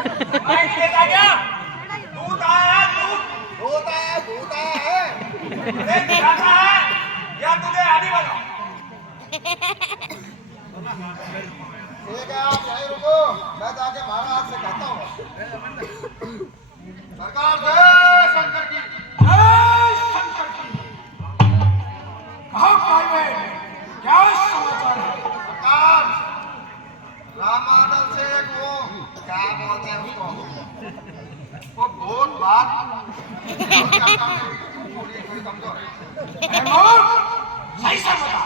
मैं लेता क्या? दूध आया दूध। दूध आया है। देख खाता है या तुझे आदि बनाओ? ठीक है आप यहीं रुको, मैं जाके महाराज से कहता हूँ। सरकार जय शंकर की। जय शंकर की। कहाँ प्राइवेट, क्या समाचार है? सरकार रामादल से एक वो क्या बोलते हैं उसको, वो बहुत बात थोड़ी कमजोर है। सही से बता।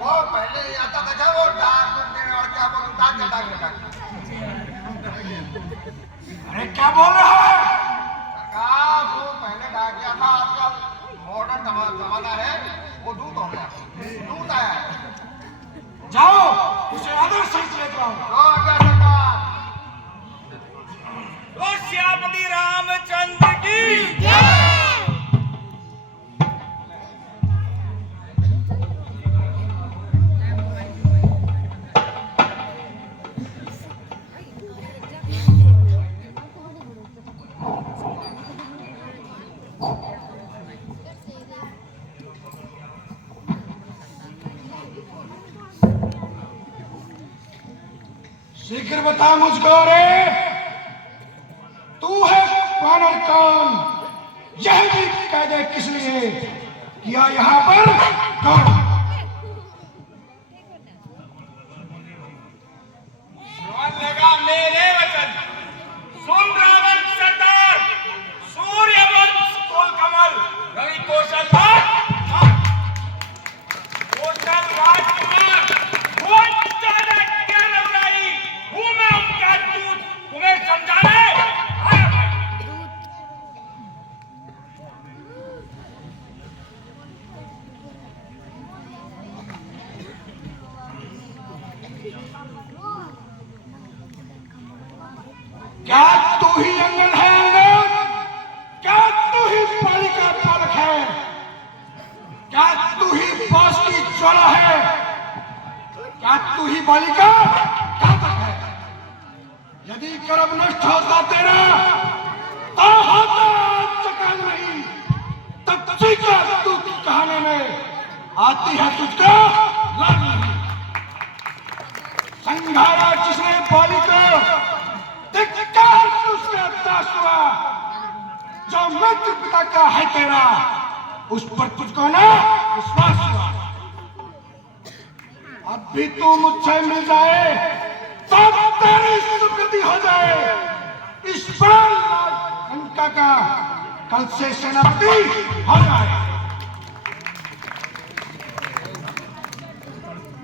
वो पहले आता था क्या, वो डाक देने और क्या बोलूं, डाक। अरे क्या बोल रहा है? सरकार वो पहले डाकिया था, आजकल मॉडर्न जमाना है, वो दूध हो गया, दूध आया है। जाओ उसे अदर सहित लेकर आओ। सरकार तो श्यामती रामचंद्र की शीघ्र बता मुझको रे, तू है कौन और कौन? यह भी कह दे किस लिए किया यहाँ पर कौन? सुन लेगा मेरे वचन, सुन रावण सरदार, सूर्यवंश कुल कमल, रवि कौशल कौशल राजकुमार, मैं उनका दूध तुम्हें समझाने आया भाई। क्या तू ही अंगन है अंगन? क्या तू ही पानी का पालक है? क्या तू ही बांस की ज्वाला है? क्या तू ही बालिका घातक है? यदि कर्म नष्ट होता तेरा तो होता चकाल नहीं, तब सीखा तू कहानी में आती है तुझको लाज नहीं। संघारा जिसने बाली को धिक्कार उसका दास हुआ, जो मित्र पिता का है तेरा उस पर तुझको ना विश्वास हुआ। अब भी तू मुझसे मिल जाए तब तेरी सुकृति हो जाए। इस प्राण लंका का कल से सेनापति हो जाए।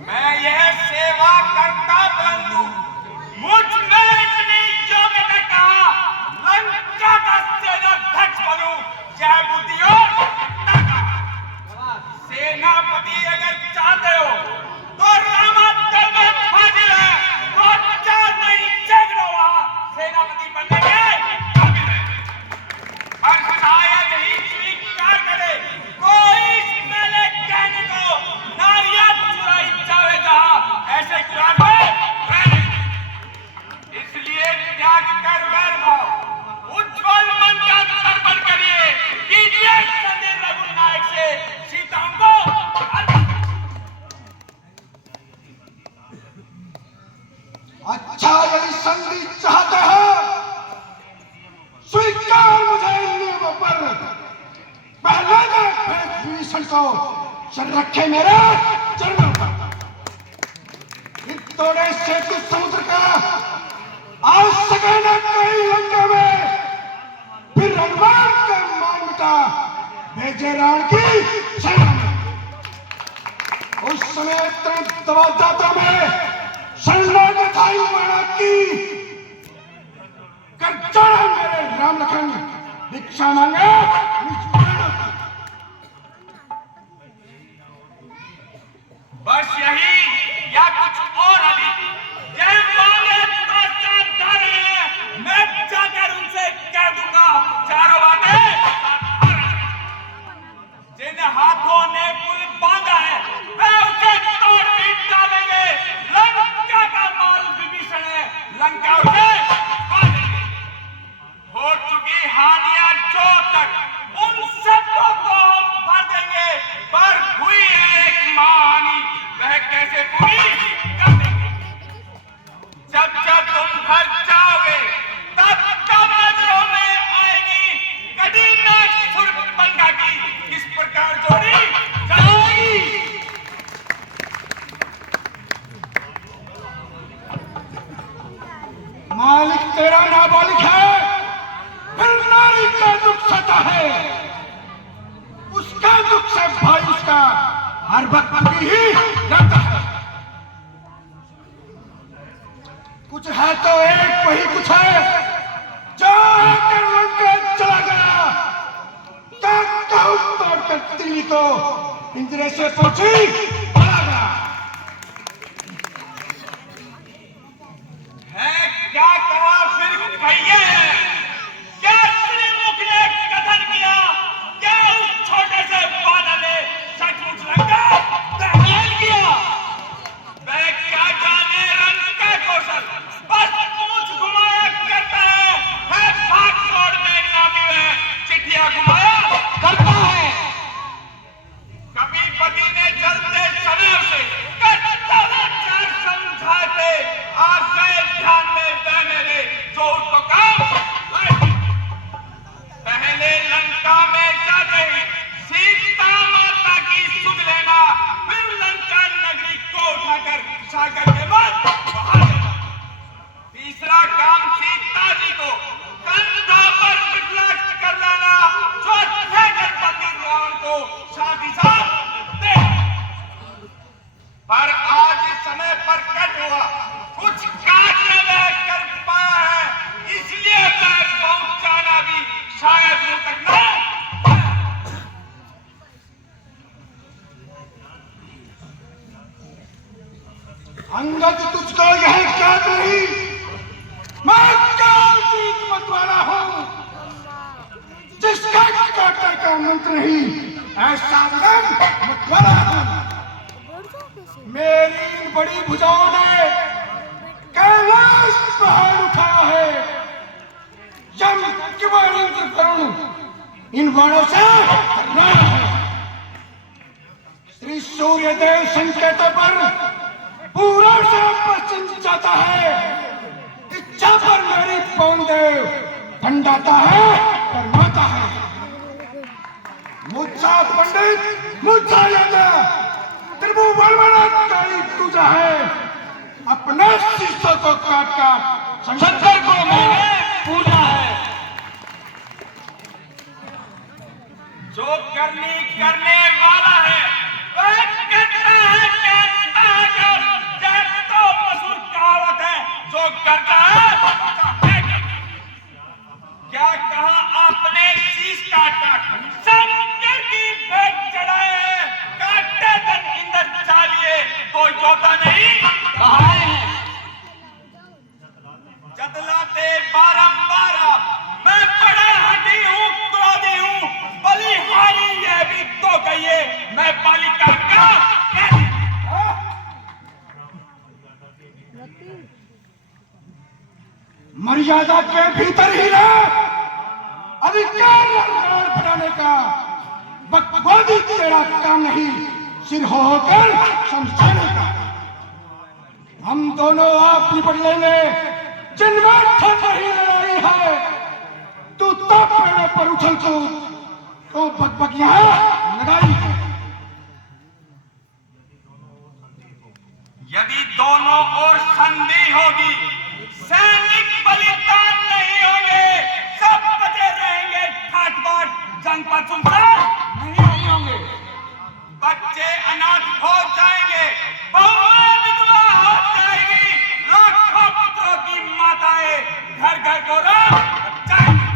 मैं यह सेवा करता परंतु मुझ में इतनी योग्यता कहा लंका का सेनाध्यक्ष बनूं, यह बुद्धि और सेनापति अगर चाहते हो तो रामादल में हाजिर है, तो चार नहीं सैकड़ों सेनापति बनने के काबिल है। और शायद ही स्वीकार करे कोई मेरे कहने को, नारियात चुराई जावे जहां ऐसे कुरान में है। इसलिए त्याग कर वैर भाव, उज्ज्वल मन का तर्पण करिए, कीजिए संदेश रघुनायक से सीता को। अच्छा यदि संधि चाहते हो स्वीकार मुझे नियमों पर। पहले विभीषण को चल रखे मेरे चरणों पर। थोड़े सेतु समुद्र का आज सके न कोई लंका में, फिर हनुमान का मान मिटा भेजे रावण की सेना में। उस समय दबा जाता में शरणागति की कर चढ़ा मेरे राम लखन भिक्षा मांगे बस यही या कुछ और अधिक जय मांगे तो सावधान है, मैं जाकर उनसे कह दूंगा चारों बातें। जिन हाथों ने पुल बांधा है वे उसे तोड़ पीट डालेंगे। लंका का माल विभीषण है, लंका उसे खा लेंगे। मालिक तेरा नाबालिग है, फिर नारी का दुख सता है, उसका दुख से भाई उसका हर वक्त भी ही रहता है। कुछ है तो एक वही कुछ है जो आकर लंका चला गया, कहूं तोड़कर तिल्ली को पिंजरे से पहुंची चला गया। है क्या कहा फिर कहिए, क्या श्रीमुख ने कथन किया, क्या उस छोटे से बादल ने सचमुच लंका दहल किया। वह क्या जाने रंग का कौशल, बस पूंछ घुमाया करता है भाग दौड़ में नामी है, चिट्ठियां घुमाया करता है। कभी पति ने चलते समय से करता है चार समझाते, आ गए ध्यान में वह मेरे जो उसको काम। पहले लंका में जाते ही सीता माता की सुध लेना, फिर लंका नगरी को उठाकर सागर के बाद बाहर जाना। तीसरा काम सीता जी को कंधा पर बिठला कर लाना, चौथे गणपति रावण को साथ ही साथ दे। पर आज समय पर कट हुआ, कुछ काज न वह कर पाया है, इसलिए वह पहुंचाना भी शायद मुझ तक न। अंगद तुझको यह ज्ञात नहीं, मैं काल जीत मतवाला हूं, जिसका काटे का मंत्र नहीं, ऐसा मतवाला हूं। मेरी इन बड़ी भुजाओं ने कैलाश पहाड़ उठाया है, यम किंवरिंद्र वरुण इन बाणों से डरना है। श्री सूर्यदेव संकेत पर पूरा से पश्चिम जाता है, इच्छा पर मेरी पवन देव ठंडाता है, करवाता है। मुझा पंडित मुझा यज्ञ त्रिभुवन तुझा है, अपने शिष्यों को काट काट शंकर को मैंने पूजा है। जो करने वाला है वह करता है, तो मशहूर कहावत है, जो करता है। क्या कहा आपने, शीश काटा शंकर की भेंट चढ़ाए, काटे तन इंद्र चालिए कोई जोता नहीं कहा है। जतलाते बारंबार मैं बड़ा हठी हूँ, क्रोधी हूँ, बलिहारी यह भी तो कहिए, मैं बालिका का मर्यादा के भीतर ही रह, अधिकार बढ़ाने का बकवादी तेरा काम नहीं, सिर होकर समझाने का। हम दोनों आप निपट लेंगे, जिनमें ठंड ही लड़ाई है। तू तो पेड़ों पर उछल कूद, तो बकबकियां लगाई है। यदि दोनों ओर संधि होगी, सैनिक बलिदान नहीं होंगे, सब बचे रहेंगे ठाट बाट, जंग पर सुनसान नहीं होंगे। बच्चे अनाथ हो जाएंगे, बहुएं विधवा हो जाएगी, लाखों पुत्रों की माताएं घर घर को राख जाएंगी।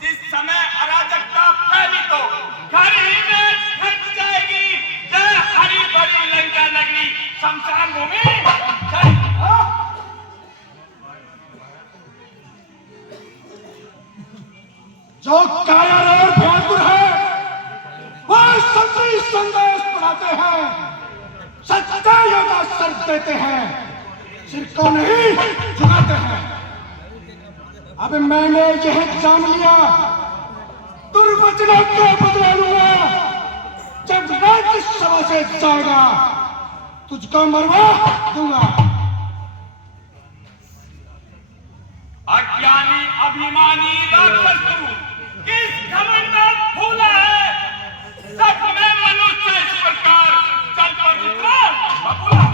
जिस समय अराजकता फैली तो घर ही में ढक जाएगी, जय हरी भरी लंका नगरी शमशान भूमि। जो कायर और भयंकर है, वह सच्ची संदेश पढ़ाते हैं, सच्चा योद्धा सर देते हैं, सिर को नहीं झुकाते हैं। अब मैंने यह जान लिया, दुर्वचनों को बदला लूंगा, जब राज्य सभा से जाएगा तुझको मरवा दूंगा। अज्ञानी अभिमानी राक्षस तू किस घमंड में फूला है, सच में मनुष्य इस प्रकार चल पर उतरा बबूला।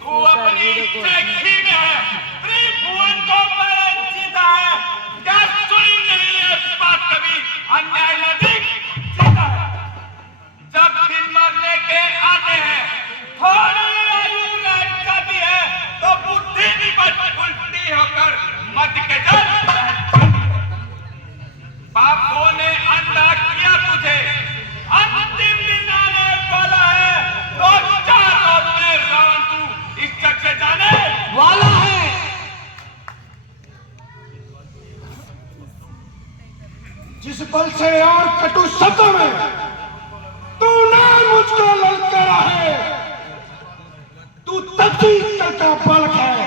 तू अपनी इच्छा में है, जिस बल से और कटु शब्दों में तूने मुझको ललकारा है, तू तभी कल का बालक है।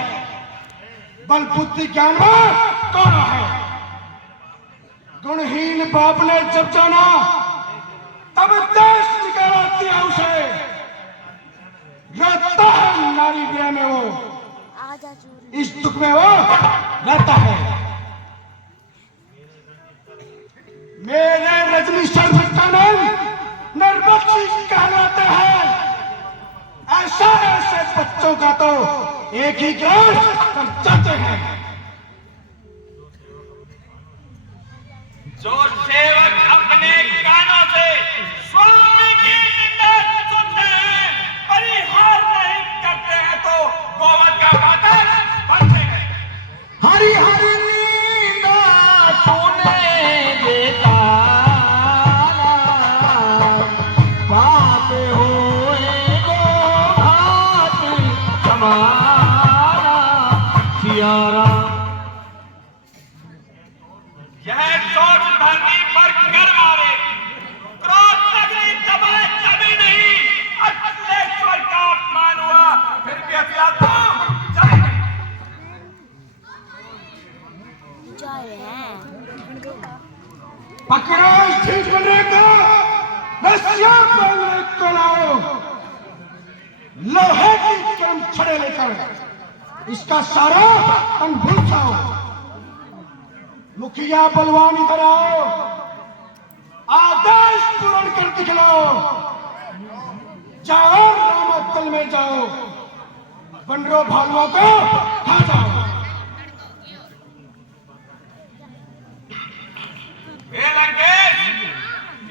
बल बुद्धि ज्ञान में कौन है? गुणहीन बाप ने जब जाना तब देश निकाला दिया उसे। रहता है नारी गृह में वो, इस दुख में वो रहता है। मेरे रजनी सर्वकानंद निर्बख्शी कहलाते हैं। ऐसा ऐसे बच्चों का तो एक ही ग्रास कर जाते हैं। जो सेवक अपने कानों से स्वामी की निंदा सुनते हैं, परिहार नहीं करते हैं, तो गोवध का बादल बनते हैं। हरी हरी नींदा तूने देखा, पाप होए गो घात समारा सियारा। यह सोच धरती पर कर मारे, क्रोध तगड़ी दबाए तभी नहीं। अखिलेश्वर का अपमान हुआ, फिर भी अखिला तो जय नहीं। पकड़ो ठीक बनने का, रस्सियां बांधने को लाओ। लोहे की कर्म छड़े लेकर इसका सारा अनभूल जाओ। मुखिया बलवान इधर आओ, आदेश पूर्ण कर दिखलाओ। जाओ रामतल में जाओ, बनरो भालुओं को खा जाओ। हे लंकेश,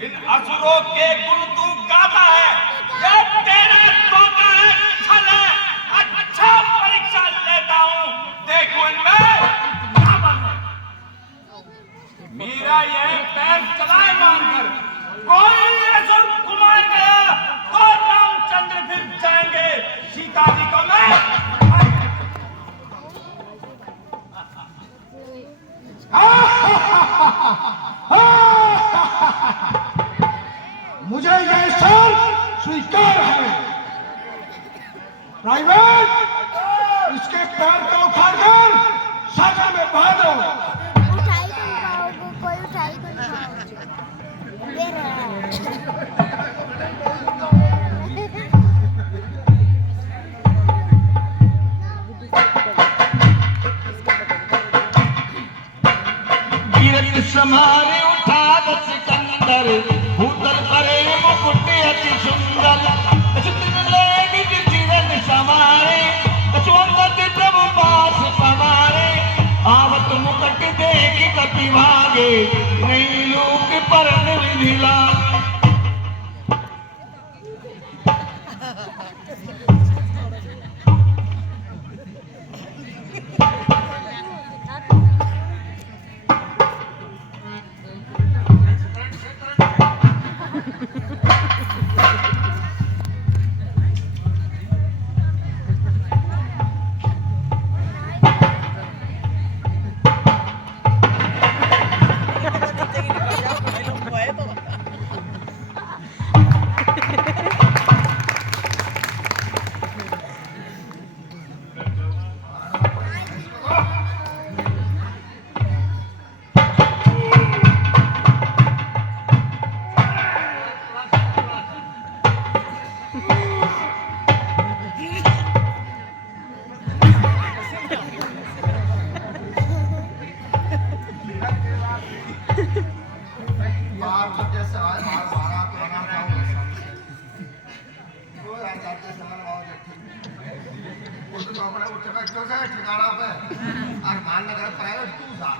इन असुरों के गुण तू गाता है, यह तेरा तोता है, छल है। अच्छा परीक्षा लेता हूँ, देखो इनमें क्या बनता है। मेरा यह पैर चलाए मानकर कोई असुर कुमार गया तो रामचंद्र फिर जाएंगे, सीता जी को मैं मुझे यह सर स्वीकार है। प्राइवेट, इसके पैर को उखाड़कर सागर में बहा दो। उठाई तो खाओगे, कोई उठाई तो खाओगे। दे रहा गिरत समारे उठा दस सिकंदर, भूतल करे मुकुट अति सुंदर। चित्र ले निज चिरन समारे, कछुअंगद प्रभु पास पवारे। आवत मुकुट देख कपि भागे, नहीं लोक परन विधि लागे। ठिकाना पे और मान लगा प्राइवेट तू सा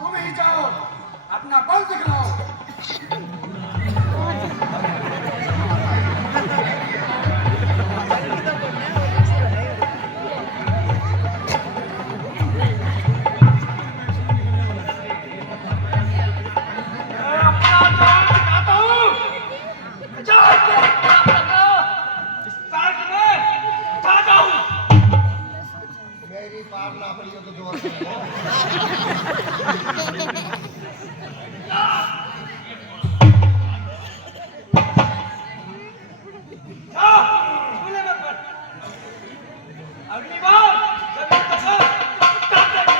तुम ही जाओ, अपना बल दिखलाओ। झूले में पड़। अगली बार जब ये तसा काटेंगे।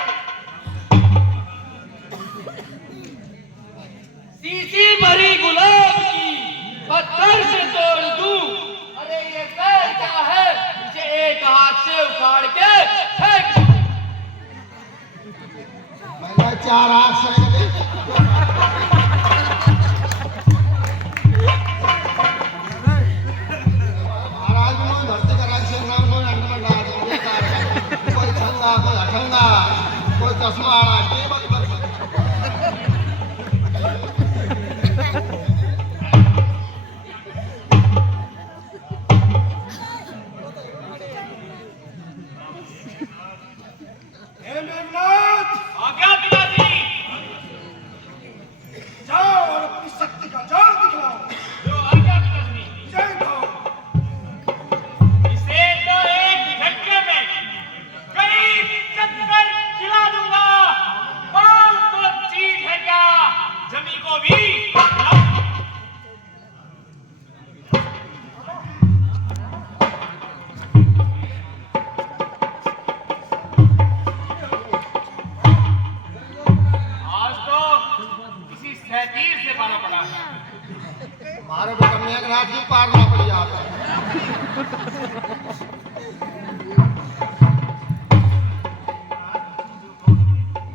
सीसी भरी गुलाब की पत्थर से तोड़ दूं। अरे ये पैर क्या है, इसे एक हाथ से उखाड़ के फेंक दूं। मैंने 4 हाथ से दे महाराज ने धरती का राज से नाम को अंडर में डाल दिया। कोई छंगा कोई अठंगा कोई चश्मा आड़ा के बात कर हे मेघनाथ, आज्ञा पिताजी। जाओ और अपनी शक्ति का जाल दिखलाओ। जो आज्ञा पिताजी। जय हो। इसे तो एक झटके में कई चक्कर खिला दूंगा। पाल तो चीज है क्या, जमी को भी खिलाऊं। आज तो किसी सैतीर से पाना पड़ा है। हमारे को मेघनाथ की पारना पड़ी आप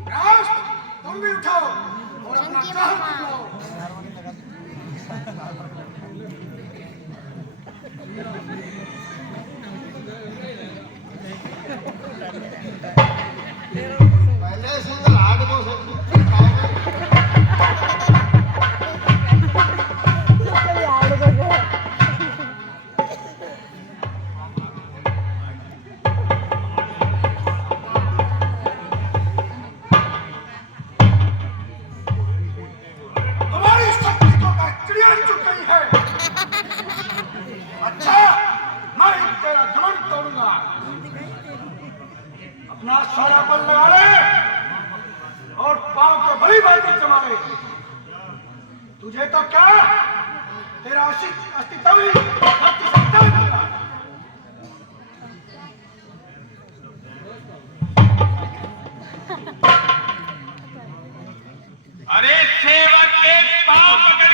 राज, तुम भी उठाओ और अपना उनकी जाल मामा। दिखलाओ। पहले सिंगल हाथ को हमारी शक्ति को चिड़िया चुक गई है। अच्छा, मैं ही तेरा घमंड तोड़ूंगा। अपना सारा बल लगा ले और पांव को भली भांति जमा ले। तुझे तो क्या, तेरा अस्तित्व ही धरती से तय होगा। अरे सेवक के पांव पकड़